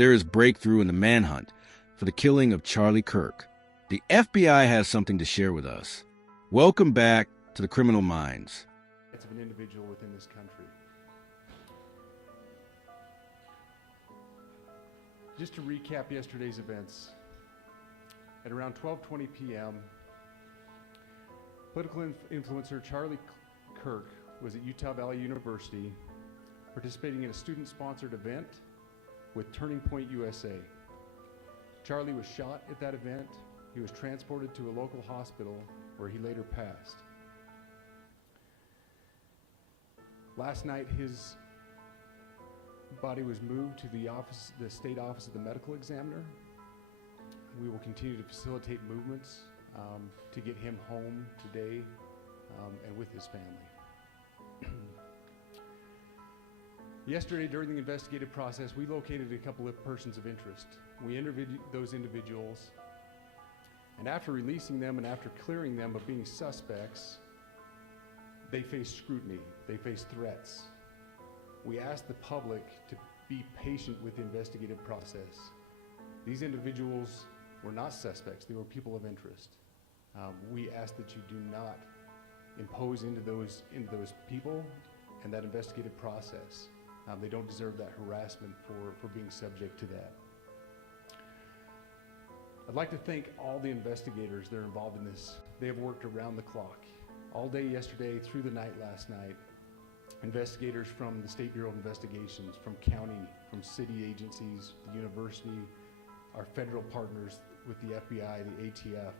There is breakthrough in the manhunt for the killing of Charlie Kirk. The FBI has something to share with us. Welcome back to the Criminal Minds. Of an individual within this country. Just to recap yesterday's events, at around 12:20 p.m., political influencer Charlie Kirk was at Utah Valley University participating in a student-sponsored event with Turning Point USA. Charlie was shot at that event. He was transported to a local hospital where he later passed. Last night, his body was moved to the state office of the medical examiner. We will continue to facilitate movements to get him home today and with his family. Yesterday, during the investigative process, we located a couple of persons of interest. We interviewed those individuals, and after releasing them and after clearing them of being suspects, they face scrutiny, they face threats. We asked the public to be patient with the investigative process. These individuals were not suspects, they were people of interest. We ask that you do not impose into those people and that investigative process. They don't deserve that harassment for being subject to that. I'd like to thank all the investigators that are involved in this. They have worked around the clock. All day yesterday, through the night last night, investigators from the State Bureau of Investigations, from county, from city agencies, the university, our federal partners with the FBI, the ATF,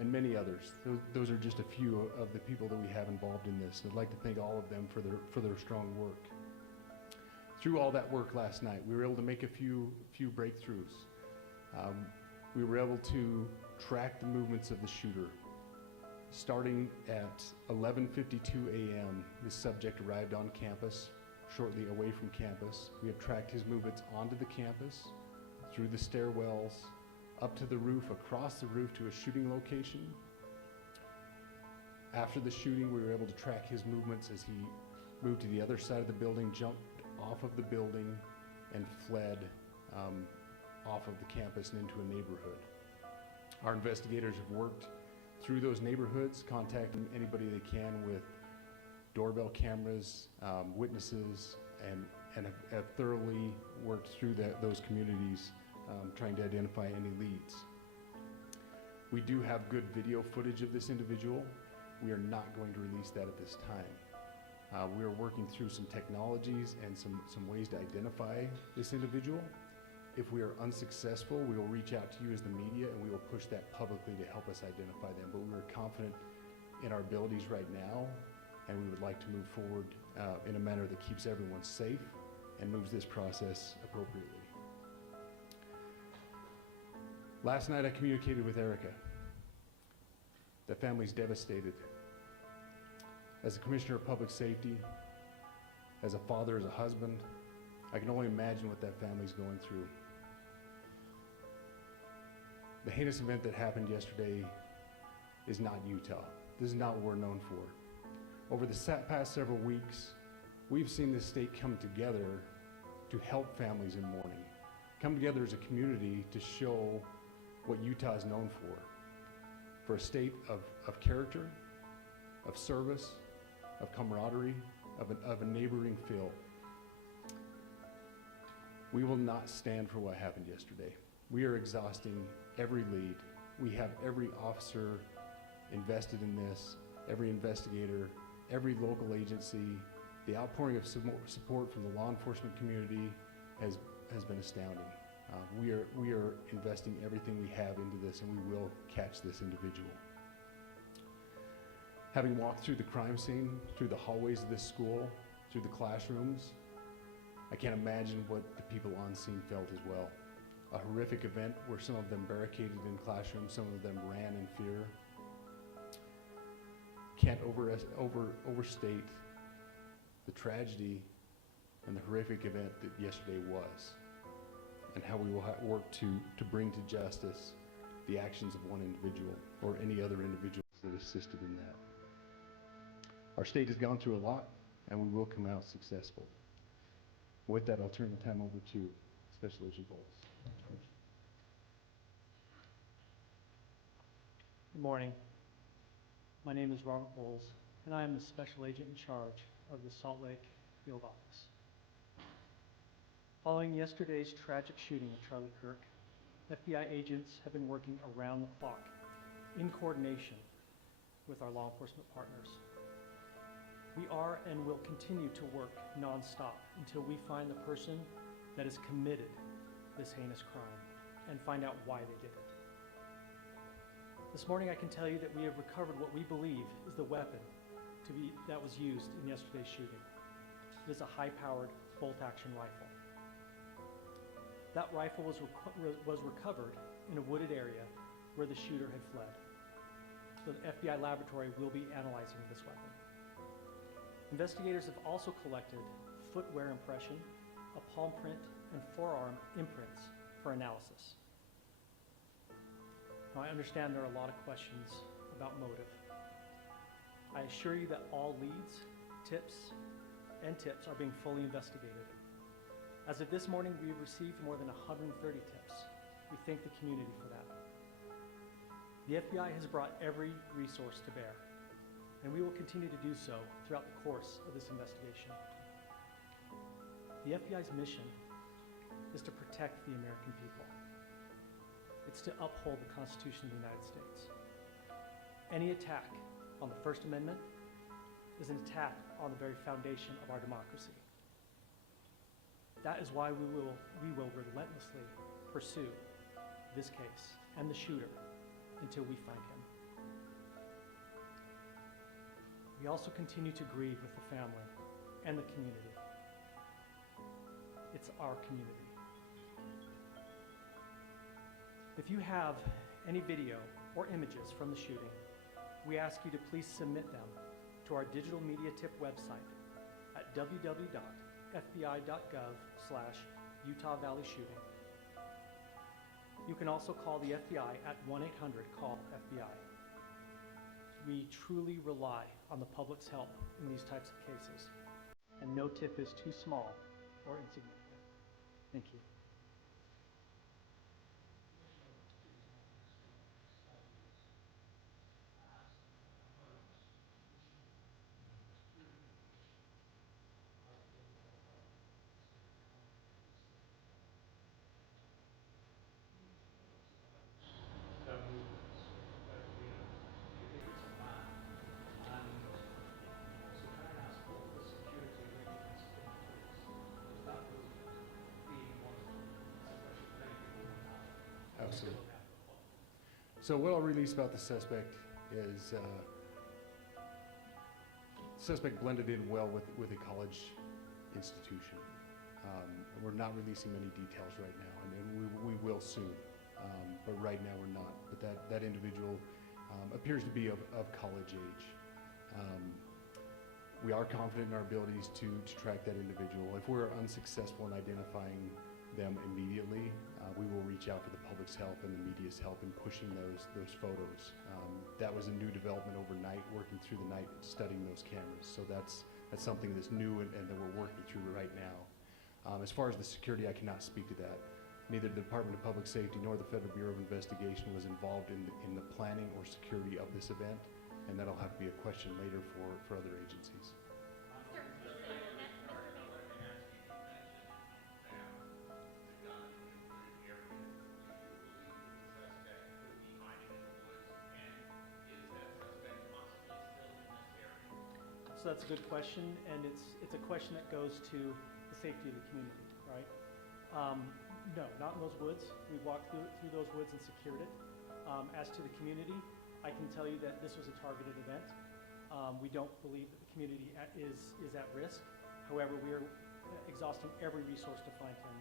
and many others. Those are just a few of the people that we have involved in this. I'd like to thank all of them for their strong work. Through all that work last night, we were able to make a few breakthroughs. We were able to track the movements of the shooter. Starting at 11:52 a.m., the subject arrived on campus, shortly away from campus. We have tracked his movements onto the campus, through the stairwells, up to the roof, across the roof to a shooting location. After the shooting, we were able to track his movements as he moved to the other side of the building, jumped off of the building, and fled off of the campus and into a neighborhood. Our investigators have worked through those neighborhoods, contacting anybody they can with doorbell cameras, witnesses, and have thoroughly worked through those communities, trying to identify any leads. We do have good video footage of this individual. We are not going to release that at this time. We are working through some technologies and some ways to identify this individual. If we are unsuccessful, we will reach out to you as the media and we will push that publicly to help us identify them. But we are confident in our abilities right now, and we would like to move forward in a manner that keeps everyone safe and moves this process appropriately. Last night I communicated with Erica. The family's devastated. As a commissioner of public safety, as a father, as a husband, I can only imagine what that family's going through. The heinous event that happened yesterday is not Utah. This is not what we're known for. Over the past several weeks, we've seen this state come together to help families in mourning, come together as a community to show what Utah is known for a state of character, of service, of camaraderie, of a neighboring feel. We will not stand for what happened yesterday. We are exhausting every lead. We have every officer invested in this, every investigator, every local agency. The outpouring of support from the law enforcement community has been astounding. We are investing everything we have into this, and we will catch this individual. Having walked through the crime scene, through the hallways of this school, through the classrooms, I can't imagine what the people on scene felt as well. A horrific event where some of them barricaded in classrooms, some of them ran in fear. Can't overstate the tragedy and the horrific event that yesterday was, and how we will work to bring to justice the actions of one individual or any other individuals that assisted in that. Our state has gone through a lot, and we will come out successful. With that, I'll turn the time over to Special Agent Bowles. Good morning. My name is Robert Bowles, and I am the Special Agent in charge of the Salt Lake Field Office. Following yesterday's tragic shooting of Charlie Kirk, FBI agents have been working around the clock in coordination with our law enforcement partners. We are and will continue to work nonstop until we find the person that has committed this heinous crime and find out why they did it. This morning I can tell you that we have recovered what we believe is the weapon that was used in yesterday's shooting. It is a high-powered bolt-action rifle. That rifle was recovered in a wooded area where the shooter had fled. So the FBI laboratory will be analyzing this weapon. Investigators have also collected footwear impression, a palm print, and forearm imprints for analysis. Now, I understand there are a lot of questions about motive. I assure you that all leads, tips are being fully investigated. As of this morning, we have received more than 130 tips. We thank the community for that. The FBI has brought every resource to bear, and we will continue to do so throughout the course of this investigation. The FBI's mission is to protect the American people. It's to uphold the Constitution of the United States. Any attack on the First Amendment is an attack on the very foundation of our democracy. That is why we will relentlessly pursue this case and the shooter until we find him. We also continue to grieve with the family and the community. It's our community. If you have any video or images from the shooting, we ask you to please submit them to our digital media tip website at www.fbi.gov/Utah Valley Shooting. You can also call the FBI at 1-800-CALL-FBI. We truly rely on the public's help in these types of cases, and no tip is too small or insignificant. Thank you. Absolutely. So what I'll release about the suspect is suspect blended in well with a college institution. We're not releasing many details right now, and we will soon, but right now we're not. But that individual appears to be of college age. We are confident in our abilities to track that individual. If we're unsuccessful in identifying them immediately, we will reach out for the public's help and the media's help in pushing those photos. That was a new development overnight, working through the night, studying those cameras. So that's something that's new and that we're working through right now. As far as the security, I cannot speak to that. Neither the Department of Public Safety nor the Federal Bureau of Investigation was involved in the planning or security of this event, and that'll have to be a question later for other agencies. So that's a good question, and it's a question that goes to the safety of the community, right? No, not in those woods. We walked through those woods and secured it. As to the community, I can tell you that this was a targeted event. We don't believe that the community is at risk. However, we are exhausting every resource to find him,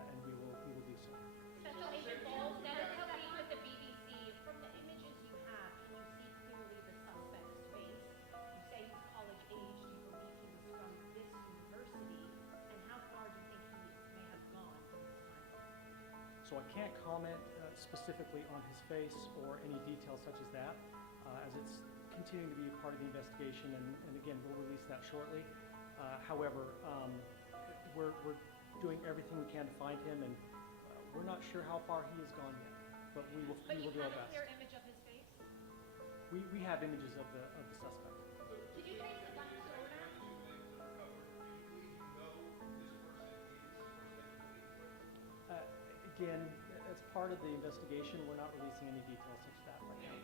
and we will do so. Special Agent Bowles, now to speak with the BBC. From the images you have, can you see clearly the suspect's face? You say he's college age. Do you believe he was from this university? And how far do you think he may have gone in this time? So I can't comment specifically on his face or any details such as that, as it's continuing to be a part of the investigation, and again, we'll release that shortly. However, we're doing everything we can to find him, and We're not sure how far he has gone yet, but we will But you do our have a best. clear image of his face? We have images of the suspect. Did you trace the gun to the owner? Again, as part of the investigation, we're not releasing any details such as that right now.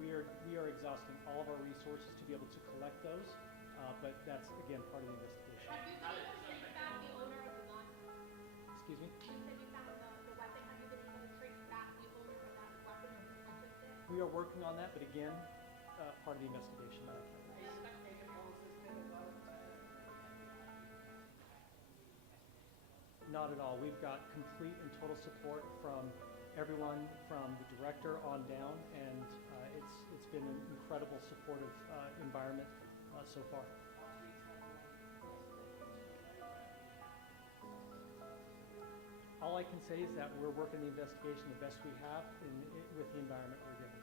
We are exhausting all of our resources to be able to collect those, but that's, again, part of the investigation. Have you been able to trace back the owner of the gun? Excuse me? You said you found the weapon. Have you been able to trace back the owner of that weapon or who purchased it? We are working on that, but again, part of the investigation that I can't release. Not at all. We've got complete and total support from everyone, from the director on down, and it's been an incredible supportive environment so far. All I can say is that we're working the investigation the best we have with the environment we're given.